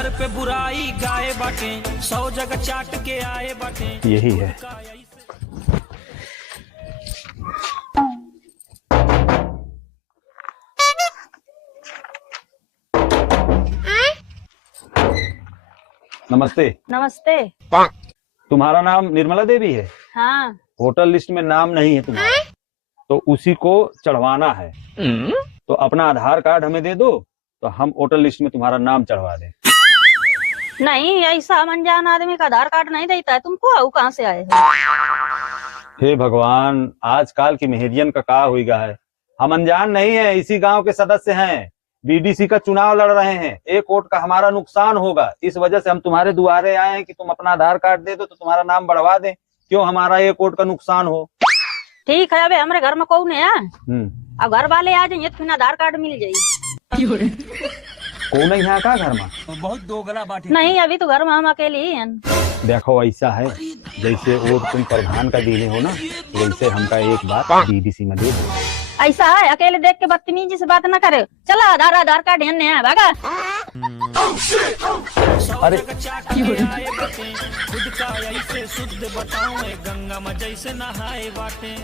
दर पे बुराई गाए बाटे, 100 जगह चाट के आए बाटे। यही है। नमस्ते। नमस्ते। तुम्हारा नाम निर्मला देवी है? हाँ। होटल लिस्ट में नाम नहीं है तुम्हारा, तो उसी को चढ़वाना है। तो अपना आधार कार्ड हमें दे दो, तो हम होटल लिस्ट में तुम्हारा नाम चढ़वा दें। नहीं, ऐसा अनजान आदमी का आधार कार्ड नहीं देता है। तुमको आओ कहाँ से आए हो? हे भगवान, आजकल की मेहरियन का होईगा है। हम अनजान नहीं है, इसी गांव के सदस्य हैं। बीडीसी का चुनाव लड़ रहे हैं, एक वोट का हमारा नुकसान होगा, इस वजह से हम तुम्हारे दुआरे आए हैं कि तुम अपना आधार कार्ड दे दो तो तुम्हारा नाम बढ़वा दें। क्यों हमारा एक वोट का नुकसान हो? ठीक है, अबे हमारे घर में कौन है? अब घर वाले आ जाइए तो फिर आधार कार्ड मिल जाये। कौन है यहाँ का घर में? बहुत दोगला बाटे। नहीं, अभी तो घर में हम अकेले ही हैं। देखो ऐसा है, जैसे वोट तुम प्रधान का दिए हो ना, वैसे हमका एक बात बीडीसी में दे दो। ऐसा है, अकेले देख के बदतमीजी से बात ना करे। चला आधार कार्ड है भागा। अरे खुद का ऐसे शुद्ध बताऊं, गंगा में जैसे नहाए बाटे।